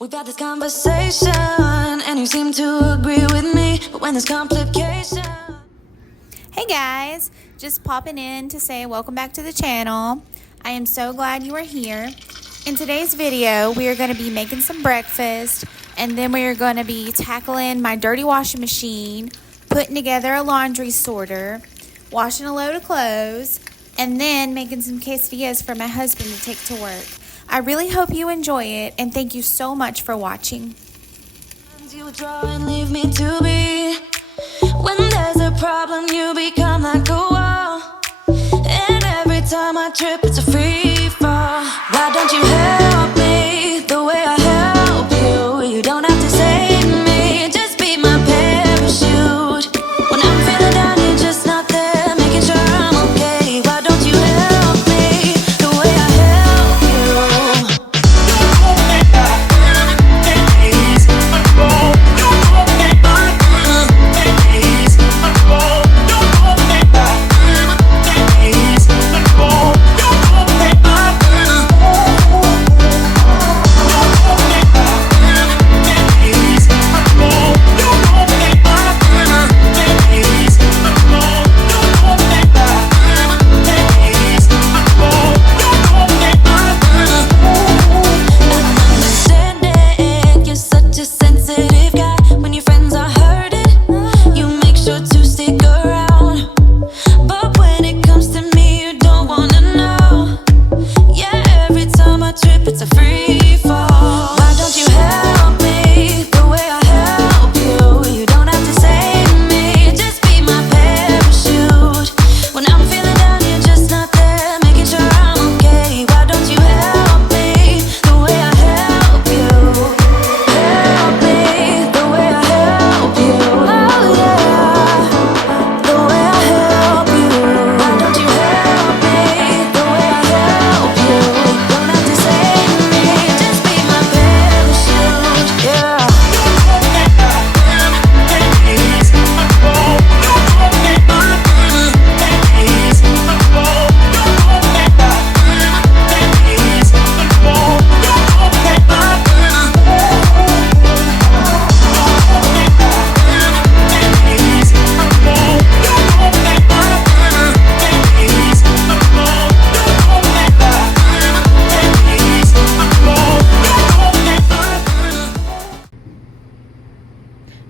We've had this conversation, and you seem to agree with me, but when there's complication. Hey guys, just popping in to say welcome back to the channel. I am so glad you are here. In today's video, we are going to be making some breakfast, and then we are going to be tackling my dirty washing machine, putting together a laundry sorter, washing a load of clothes, and then making some quesadillas for my husband to take to work. I really hope you enjoy it, and thank you so much for watching. You withdraw and leave me to be. When there's a problem, you become like a wall. And every time I trip, it's a free fall. Why don't you help me the way I help you? You don't have to save me, just be my parachute. When I'm feeling down, you're just not there, making sure I'm okay. Why don't you help me the way I help you? It's a free fall. Why don't you help me the way I help you? You don't have to save me, just be my parachute. When I'm feeling down, you're just not there, making sure I'm okay. Why don't you help me the way I help you? Help me the way I help you. Oh yeah, the way I help you. Why don't you help me the way I help you? You don't have to save me, just be my parachute. Yeah.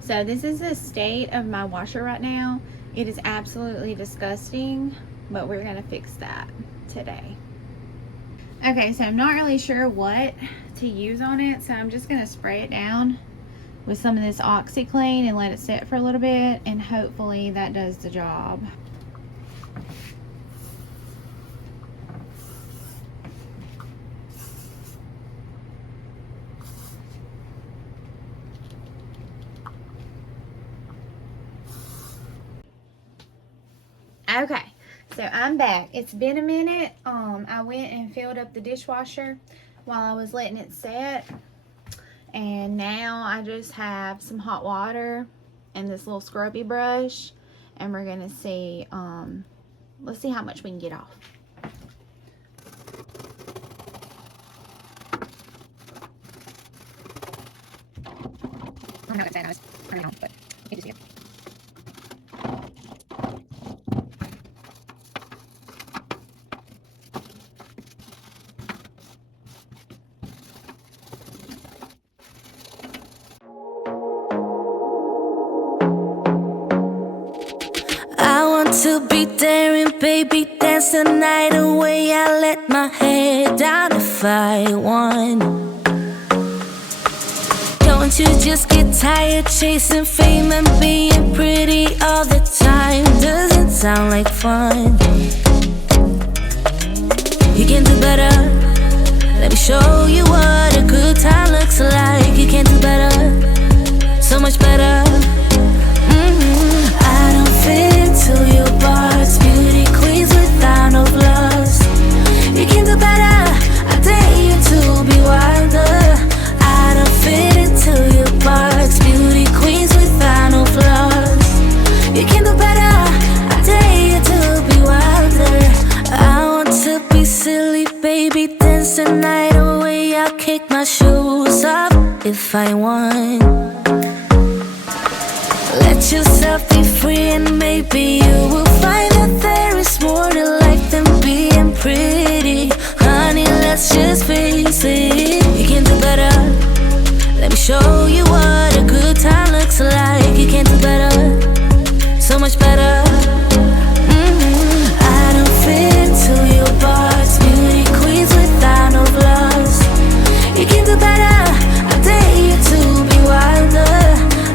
So this is the state of my washer right now. It is absolutely disgusting, but we're gonna fix that today. Okay, so I'm not really sure what to use on it, so I'm just gonna spray it down with some of this OxyClean and let it sit for a little bit, and hopefully that does the job. Okay, so I'm back. It's been a minute. I went and filled up the dishwasher while I was letting it set, and now I just have some hot water and this little scrubby brush, and we're gonna see, let's see how much we can get off. I'm not gonna say I was turning it on, but you can see it. To be daring, baby, dance the night away. I let my head down if I won. Don't you just get tired chasing fame and being pretty all the time? Doesn't sound like fun. You can do better. Let me show you what a good time looks like. You can do better, so much better. I don't fit into your box, beauty queens without no flaws. You can do better, I dare you to be wilder. I don't fit into your box, beauty queens without no flaws. You can do better, I dare you to be wilder. I want to be silly, baby, dance the night away. I'll kick my shoes off. if I want. Let yourself be free and maybe you will find that there is more to life than being pretty. Honey, let's just face it, you can do better. Let me show you what a good time looks like. You can do better, so much better. I don't fit into your box. Beauty queens without no flaws. You can do better, I dare you to be wilder.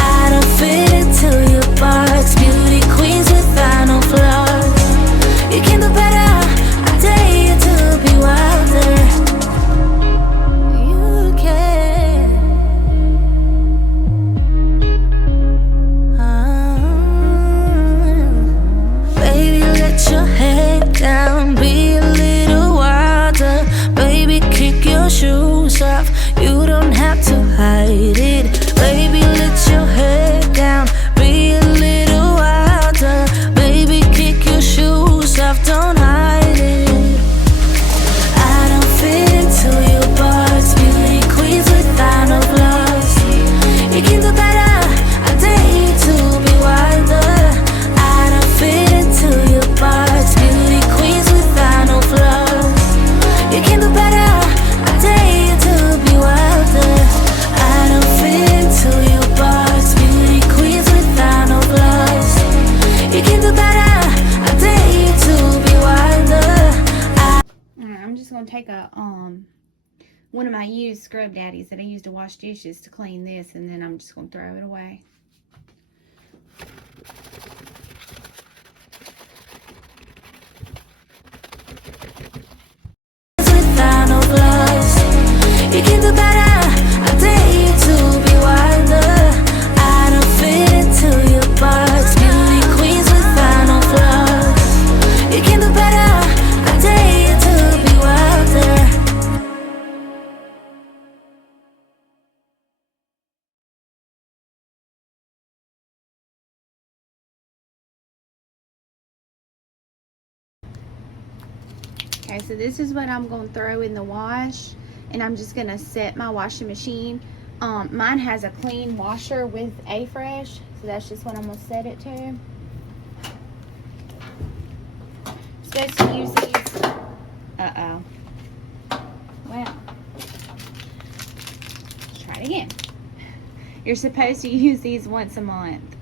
I don't fit into your box. Beauty queens without no flaws. You can do better, I dare you to be wilder. You can. Baby, let your head down, be a little wilder. Baby, kick your shoes off, you don't have to hide it. Baby, let your head down, be a little wilder. Baby, kick your shoes off, don't hide it. I don't fit into your box. Beauty queens without no flaws. You can do better, I dare you to be wilder. I don't fit into your box. Beauty queens without no flaws. You can do better, I dare you to be wilder. I don't fit into your box. Beauty queens without no flaws. You can do better, I dare you to be wilder. Alright, I'm just gonna take a one of my used scrub daddies that I used to wash dishes to clean this, and then I'm just gonna throw it away. Without no flaws. You can do better, I dare you to be wilder. I don't fit into your box. Beauty queens without no flaws. You can do better, I dare you to be wilder. Okay, so this is what I'm going to throw in the wash, and I'm just going to set my washing machine. Mine has a clean washer with A-Fresh, so that's just what I'm going to set it to. Supposed to use these. Uh-oh. Well, let's try it again. You're supposed to use these once a month.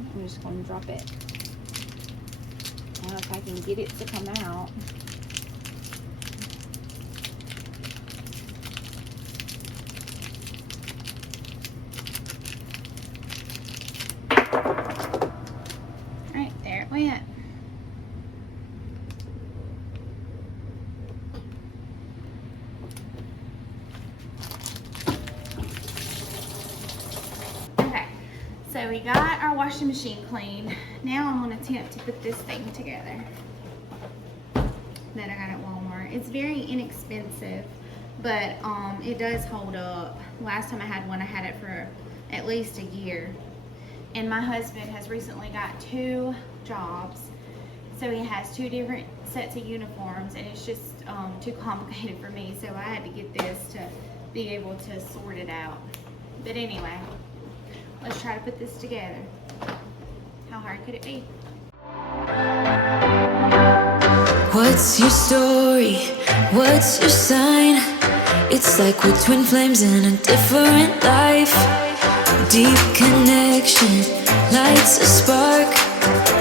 I'm just going to drop it. I don't know if I can get it to come out. Alright, there it went. So we got our washing machine clean. Now I'm going to attempt to put this thing together that I got at Walmart. It's very inexpensive, but it does hold up. Last time I had one, I had it for at least a year. And my husband has recently got 2 jobs, so he has 2 different sets of uniforms, and it's just too complicated for me, so I had to get this to be able to sort it out. But anyway, let's try to put this together. How hard could it be? What's your story? What's your sign? It's like we're twin flames in a different life. Deep connection lights a spark.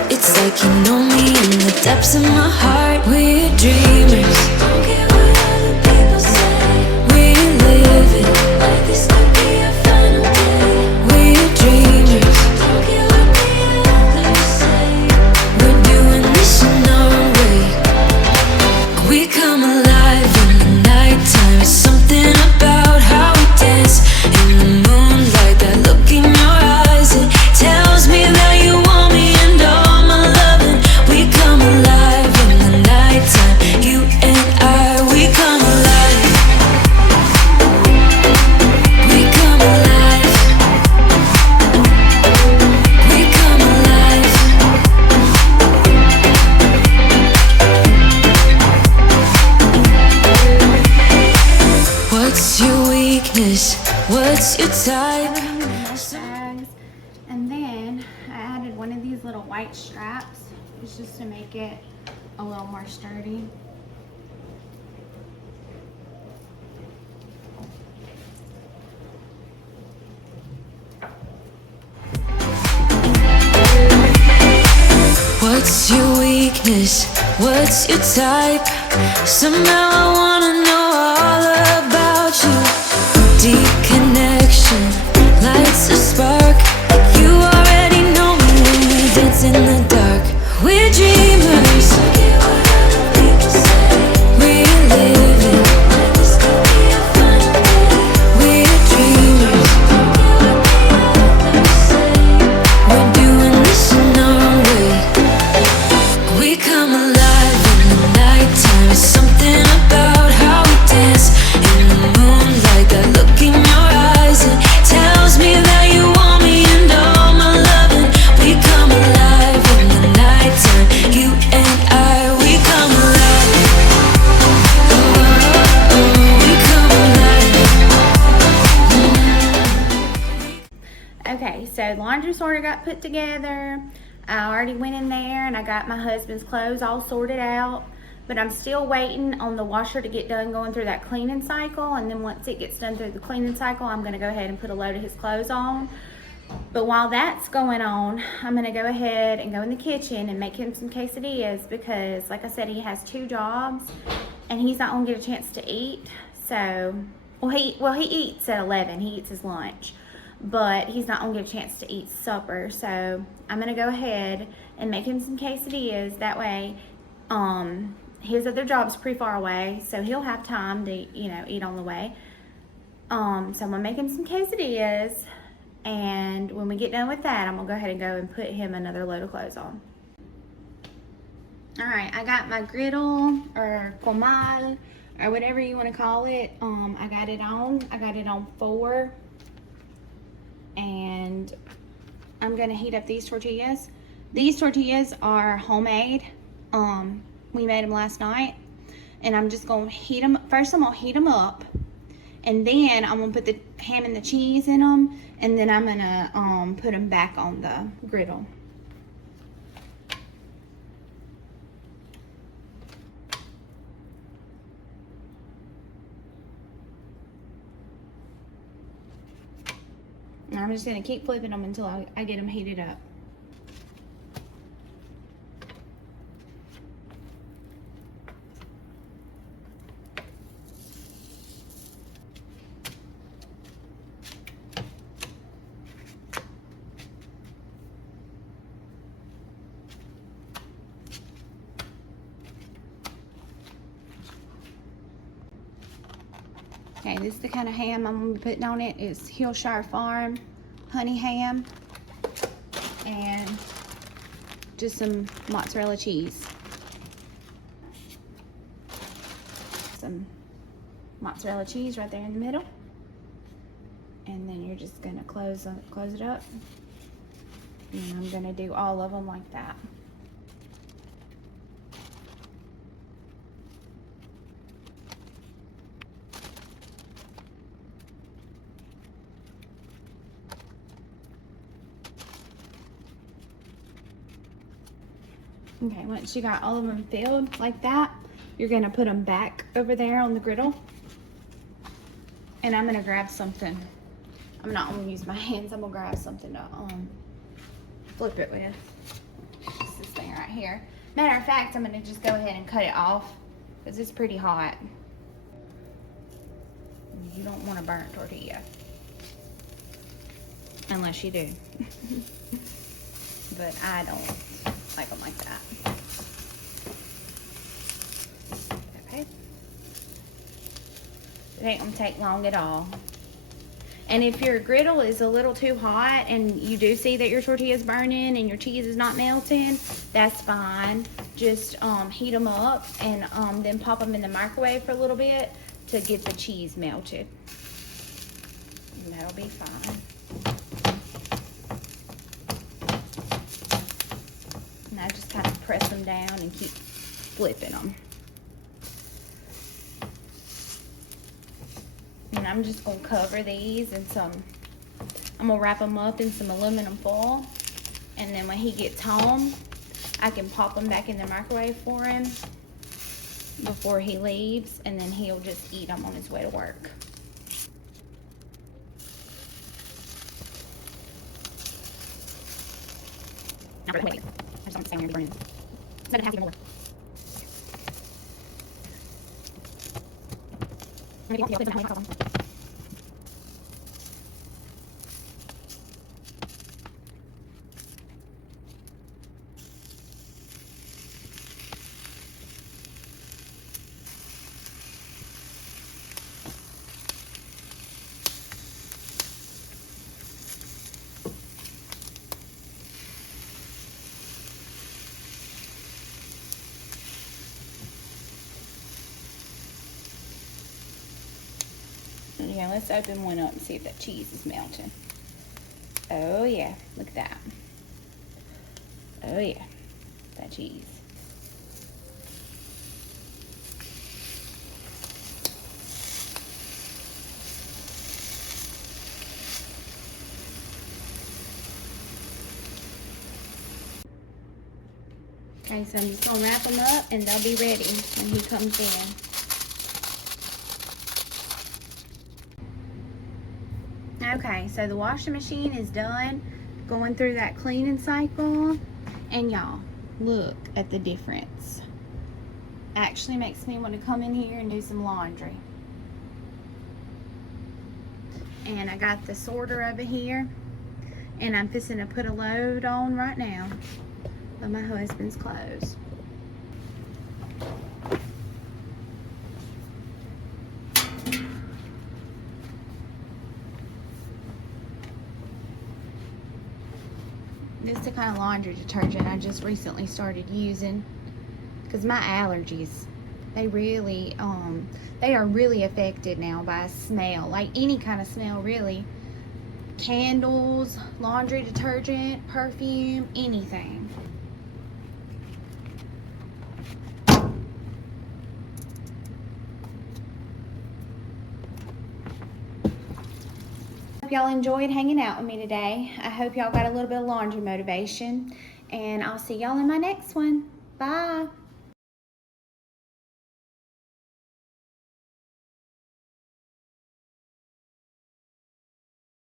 It's like you know me in the depths of my heart. We're dreamers. Don't care what other people say. We're living like this could be our final day. We're dreamers. Don't care what the others say. We're doing this in our way. We come alive in the nighttime. It's something about how we dance in the moonlight. That look in your eyes, it tells me that you want me and all my loving. We come alive in the nighttime, you and I. What's your type? Mesh bags. And then I added one of these little white straps. It's just to make it a little more sturdy. What's your weakness? What's your type? Somehow I wanna know all about you. Deep connection lights a spark. You already know me when we dance in the dark. We're dreamers. We're living. We're dreamers. We're doing this in our own way. We come alive in the nighttime. It's something about how we dance in the moonlight. That look in your eyes, it tells me that you want me and all my loving. We come alive in the nighttime. You and I, we come alive. Oh, oh, oh, we come alive. Okay, so laundry sorter got put together. I already went in there and I got my husband's clothes all sorted out, but I'm still waiting on the washer to get done going through that cleaning cycle, and then once it gets done through the cleaning cycle, I'm gonna go ahead and put a load of his clothes on. But while that's going on, I'm gonna go ahead and go in the kitchen and make him some quesadillas because, like I said, he has 2 jobs and he's not gonna get a chance to eat. So, he eats at 11, he eats his lunch, but he's not gonna get a chance to eat supper. So I'm gonna go ahead and make him some quesadillas. That way, his other job's pretty far away, so he'll have time to, eat on the way. So I'm gonna make him some quesadillas, and when we get done with that, I'm gonna go ahead and go and put him another load of clothes on. All right, I got my griddle or comal or whatever you want to call it. I got it on 4. And I'm gonna heat up these tortillas. These tortillas are homemade. We made them last night, and I'm just gonna heat them. First, I'm gonna heat them up, and then I'm gonna put the ham and the cheese in them, and then I'm gonna put them back on the griddle. And I'm just gonna keep flipping them until I get them heated up. Okay, this is the kind of ham I'm gonna be putting on it. It's Hillshire Farm honey ham and just some mozzarella cheese. Some mozzarella cheese right there in the middle. And then you're just gonna close it up. And I'm gonna do all of them like that. Okay, once you got all of them filled like that, you're gonna put them back over there on the griddle. And I'm gonna grab something. I'm not gonna use my hands, I'm gonna grab something to flip it with. It's this thing right here. Matter of fact, I'm gonna just go ahead and cut it off because it's pretty hot. You don't want a burnt tortilla. Unless you do. But I don't like them like that. Okay. It ain't gonna take long at all. And if your griddle is a little too hot and you do see that your tortilla is burning and your cheese is not melting, that's fine. Just heat them up and then pop them in the microwave for a little bit to get the cheese melted. And that'll be fine. And I just kind of press them down and keep flipping them. And I'm just gonna cover these in some, I'm gonna wrap them up in some aluminum foil. And then when he gets home, I can pop them back in the microwave for him before he leaves, and then he'll just eat them on his way to work. Wait, I just want to stay on here burning. It's not gonna have to be more. Maybe I'll put some honey on. Yeah, let's open one up and see if that cheese is melting. Oh yeah, look at that. Oh yeah, that cheese. Okay, so I'm just gonna wrap them up and they'll be ready when he comes in. Okay, so the washing machine is done going through that cleaning cycle, and y'all, look at the difference. Actually makes me want to come in here and do some laundry. And I got the sorter over here, and I'm fixing to put a load on right now of my husband's clothes. This is the kind of laundry detergent I just recently started using because my allergies, they are really affected now by smell, like any kind of smell really. Candles, laundry detergent, perfume, anything. Hope y'all enjoyed hanging out with me today. I hope y'all got a little bit of laundry motivation, and I'll see y'all in my next one. Bye.